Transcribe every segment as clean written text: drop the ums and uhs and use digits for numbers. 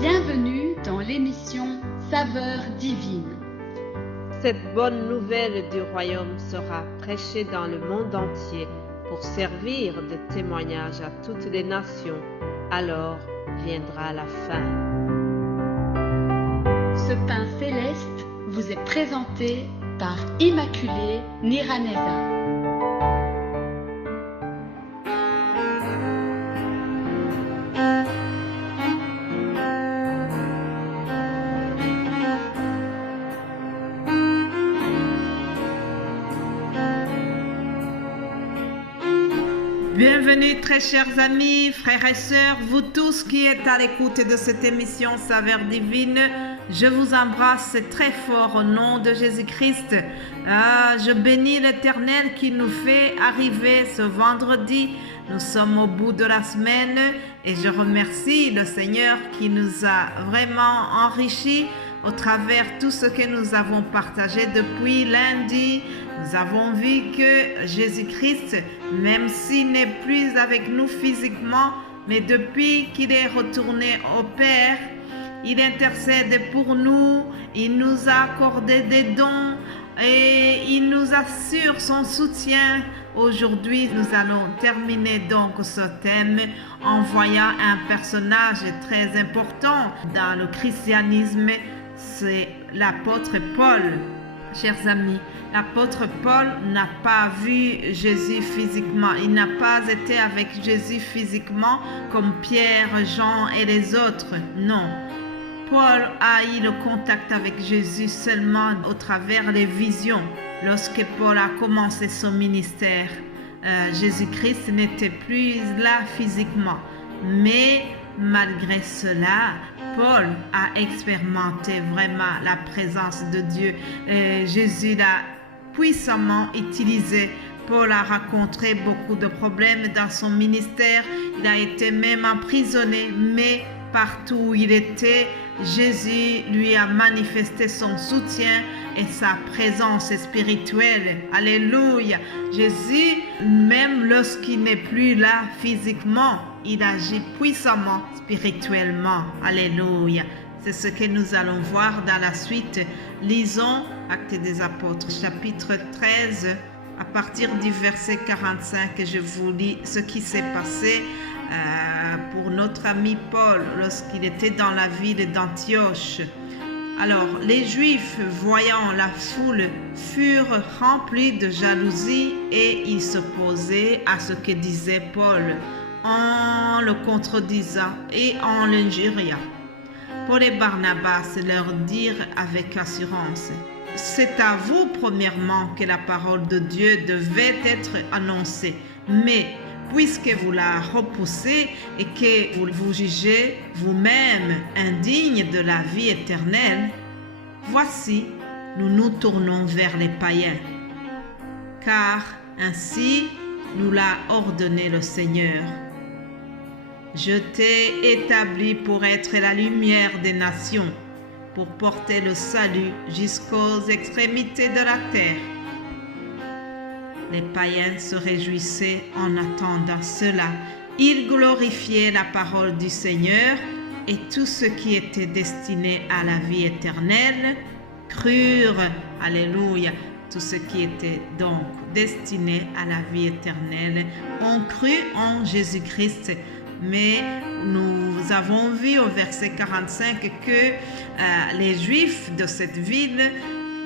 Bienvenue dans l'émission Saveurs divines. Cette bonne nouvelle du royaume sera prêchée dans le monde entier pour servir de témoignage à toutes les nations. Alors viendra la fin. Ce pain céleste vous est présenté par Immaculée Niraneza. Bienvenue très chers amis, frères et sœurs, vous tous qui êtes à l'écoute de cette émission Saveurs divines. Je vous embrasse très fort au nom de Jésus-Christ. Je bénis l'Éternel qui nous fait arriver ce vendredi. Nous sommes au bout de la semaine et je remercie le Seigneur qui nous a vraiment enrichis au travers tout ce que nous avons partagé depuis lundi. Nous avons vu que Jésus-Christ, même s'il n'est plus avec nous physiquement, mais depuis qu'il est retourné au Père, il intercède pour nous, il nous a accordé des dons et il nous assure son soutien. Aujourd'hui, nous allons terminer donc ce thème en voyant un personnage très important dans le christianisme, c'est l'apôtre Paul. Chers amis, l'apôtre Paul n'a pas vu Jésus physiquement. Il n'a pas été avec Jésus physiquement comme Pierre, Jean et les autres. Non. Paul a eu le contact avec Jésus seulement au travers des visions. Lorsque Paul a commencé son ministère, Jésus-Christ n'était plus là physiquement. Mais malgré cela, Paul a expérimenté vraiment la présence de Dieu. Jésus l'a puissamment utilisé. Paul a rencontré beaucoup de problèmes dans son ministère. Il a été même emprisonné, mais partout où il était, Jésus lui a manifesté son soutien et sa présence spirituelle. Alléluia. Jésus, même lorsqu'il n'est plus là physiquement, il agit puissamment spirituellement. Alléluia. C'est ce que nous allons voir dans la suite. Lisons Actes des Apôtres, chapitre 13, à partir du verset 45. Je vous lis ce qui s'est passé pour notre ami Paul lorsqu'il était dans la ville d'Antioche. Alors, les Juifs, voyant la foule, furent remplis de jalousie et ils s'opposaient à ce que disait Paul, en le contredisant et en l'injuriant. Paul et Barnabas leur dirent avec assurance: « C'est à vous premièrement que la parole de Dieu devait être annoncée, mais puisque vous la repoussez et que vous vous jugez vous-même indigne de la vie éternelle, voici, nous nous tournons vers les païens. Car ainsi nous l'a ordonné le Seigneur. Je t'ai établi pour être la lumière des nations, pour porter le salut jusqu'aux extrémités de la terre. » Les païens se réjouissaient en attendant cela. Ils glorifiaient la parole du Seigneur et tous ceux qui étaient destinés à la vie éternelle crurent. Alléluia. Tous ceux qui étaient donc destinés à la vie éternelle ont cru en Jésus-Christ. Mais nous avons vu au verset 45 que les Juifs de cette ville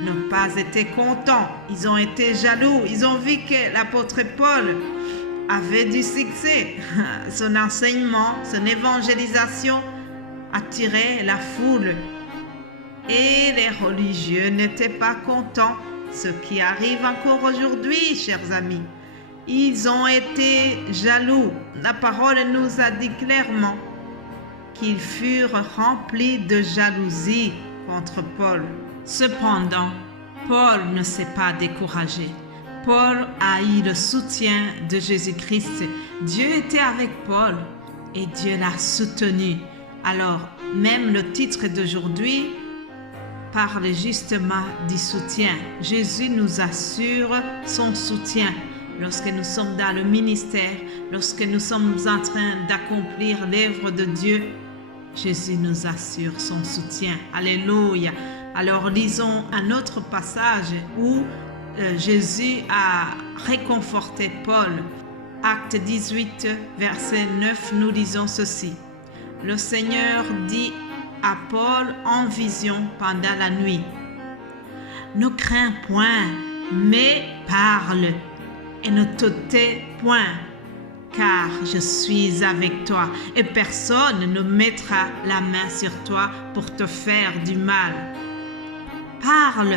n'ont pas été contents. Ils ont été jaloux. Ils ont vu que l'apôtre Paul avait du succès. Son enseignement, son évangélisation attirait la foule. Et les religieux n'étaient pas contents. Ce qui arrive encore aujourd'hui, chers amis. Ils ont été jaloux. La parole nous a dit clairement qu'ils furent remplis de jalousie contre Paul. Cependant, Paul ne s'est pas découragé. Paul a eu le soutien de Jésus-Christ. Dieu était avec Paul et Dieu l'a soutenu. Alors, même le titre d'aujourd'hui parle justement du soutien. Jésus nous assure son soutien. Lorsque nous sommes dans le ministère, lorsque nous sommes en train d'accomplir l'œuvre de Dieu, Jésus nous assure son soutien. Alléluia. Alors lisons un autre passage où Jésus a réconforté Paul. Acte 18, verset 9, nous lisons ceci. Le Seigneur dit à Paul en vision pendant la nuit, « Ne crains point, mais parle, et ne te tais point, car je suis avec toi, et personne ne mettra la main sur toi pour te faire du mal. Parle,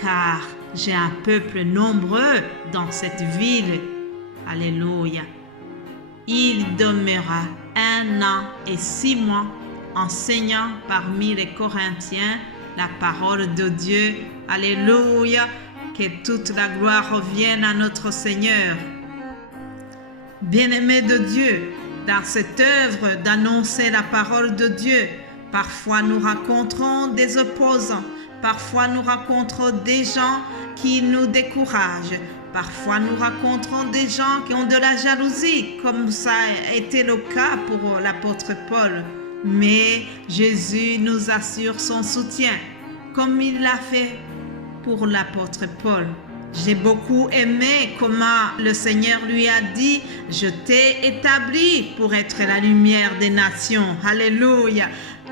car j'ai un peuple nombreux dans cette ville. » Alléluia. Il demeura 1 an et 6 mois enseignant parmi les Corinthiens la parole de Dieu. Alléluia. Que toute la gloire revienne à notre Seigneur. Bien-aimés de Dieu, dans cette œuvre d'annoncer la parole de Dieu, parfois nous rencontrons des opposants, parfois nous rencontrons des gens qui nous découragent, parfois nous rencontrons des gens qui ont de la jalousie, comme ça a été le cas pour l'apôtre Paul. Mais Jésus nous assure son soutien, comme il l'a fait pour l'apôtre Paul. J'ai beaucoup aimé comment le Seigneur lui a dit « Je t'ai établi pour être la lumière des nations. » Alléluia.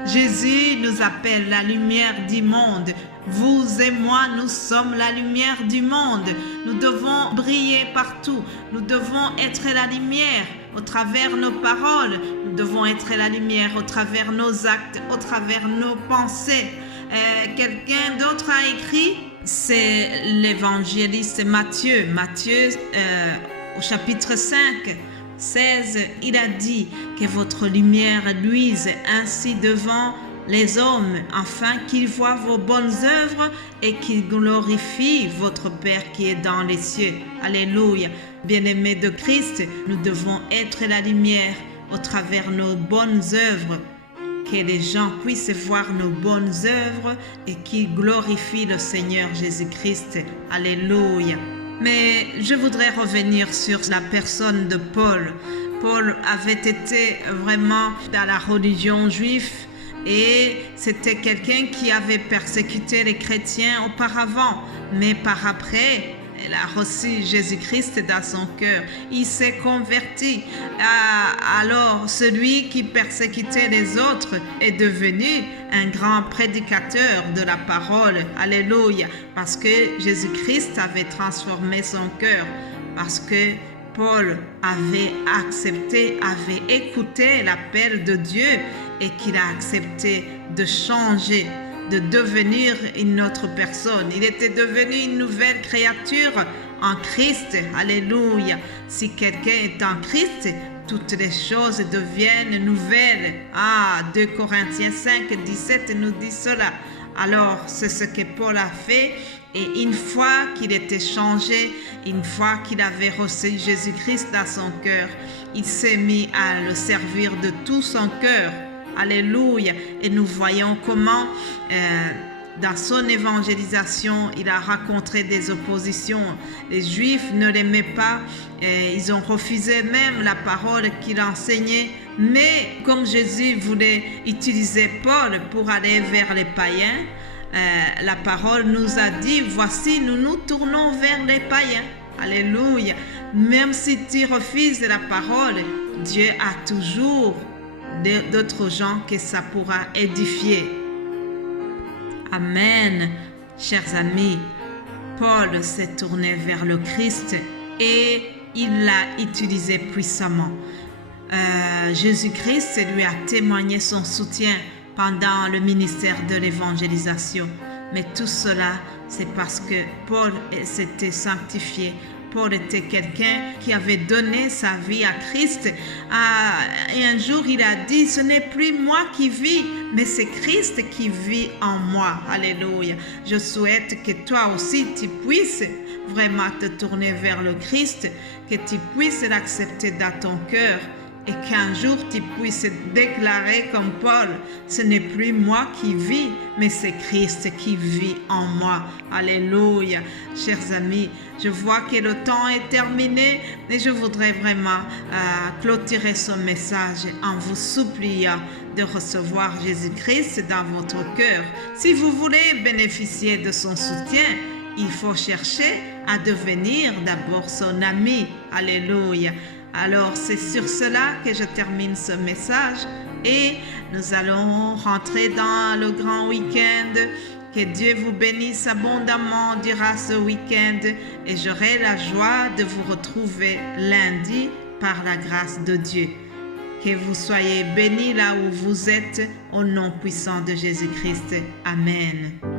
Jésus nous appelle la lumière du monde. Vous et moi, nous sommes la lumière du monde. Nous devons briller partout. Nous devons être la lumière au travers nos paroles. Nous devons être la lumière au travers nos actes, au travers nos pensées. Quelqu'un d'autre a écrit, c'est l'évangéliste Matthieu. Matthieu, au chapitre 5, 16, il a dit que votre lumière luise ainsi devant les hommes, afin qu'ils voient vos bonnes œuvres et qu'ils glorifient votre Père qui est dans les cieux. Alléluia. Bien-aimés de Christ, nous devons être la lumière au travers nos bonnes œuvres. Que les gens puissent voir nos bonnes œuvres et qu'ils glorifient le Seigneur Jésus-Christ. Alléluia. Mais je voudrais revenir sur la personne de Paul. Paul avait été vraiment dans la religion juive et c'était quelqu'un qui avait persécuté les chrétiens auparavant. Mais par après, il a reçu Jésus-Christ dans son cœur. Il s'est converti. Alors, celui qui persécutait les autres est devenu un grand prédicateur de la parole. Alléluia. Parce que Jésus-Christ avait transformé son cœur. Parce que Paul avait accepté, avait écouté l'appel de Dieu et qu'il a accepté de changer, de devenir une autre personne. Il était devenu une nouvelle créature en Christ. Alléluia. Si quelqu'un est en Christ, toutes les choses deviennent nouvelles. 2 Corinthiens 5, 17 nous dit cela. Alors, c'est ce que Paul a fait. Et une fois qu'il était changé, une fois qu'il avait reçu Jésus-Christ dans son cœur, il s'est mis à le servir de tout son cœur. Alléluia. Et nous voyons comment dans son évangélisation, il a rencontré des oppositions. Les Juifs ne l'aimaient pas. Ils ont refusé même la parole qu'il enseignait. Mais comme Jésus voulait utiliser Paul pour aller vers les païens, la parole nous a dit, voici, nous nous tournons vers les païens. Alléluia. Même si tu refuses la parole, Dieu a toujours d'autres gens que ça pourra édifier. Amen. Chers amis, Paul s'est tourné vers le Christ et il l'a utilisé puissamment. Jésus-Christ lui a témoigné son soutien pendant le ministère de l'évangélisation. Mais tout cela, c'est parce que Paul s'était sanctifié. Paul était quelqu'un qui avait donné sa vie à Christ. Et un jour, il a dit, ce n'est plus moi qui vis, mais c'est Christ qui vit en moi. Alléluia. Je souhaite que toi aussi, tu puisses vraiment te tourner vers le Christ, que tu puisses l'accepter dans ton cœur et qu'un jour tu puisses déclarer comme Paul, ce n'est plus moi qui vis, mais c'est Christ qui vit en moi. Alléluia. Chers amis, je vois que le temps est terminé et je voudrais vraiment clôturer ce message en vous suppliant de recevoir Jésus-Christ dans votre cœur. Si vous voulez bénéficier de son soutien, il faut chercher à devenir d'abord son ami. Alléluia. Alors c'est sur cela que je termine ce message et nous allons rentrer dans le grand week-end. Que Dieu vous bénisse abondamment durant ce week-end et j'aurai la joie de vous retrouver lundi par la grâce de Dieu. Que vous soyez bénis là où vous êtes au nom puissant de Jésus-Christ. Amen.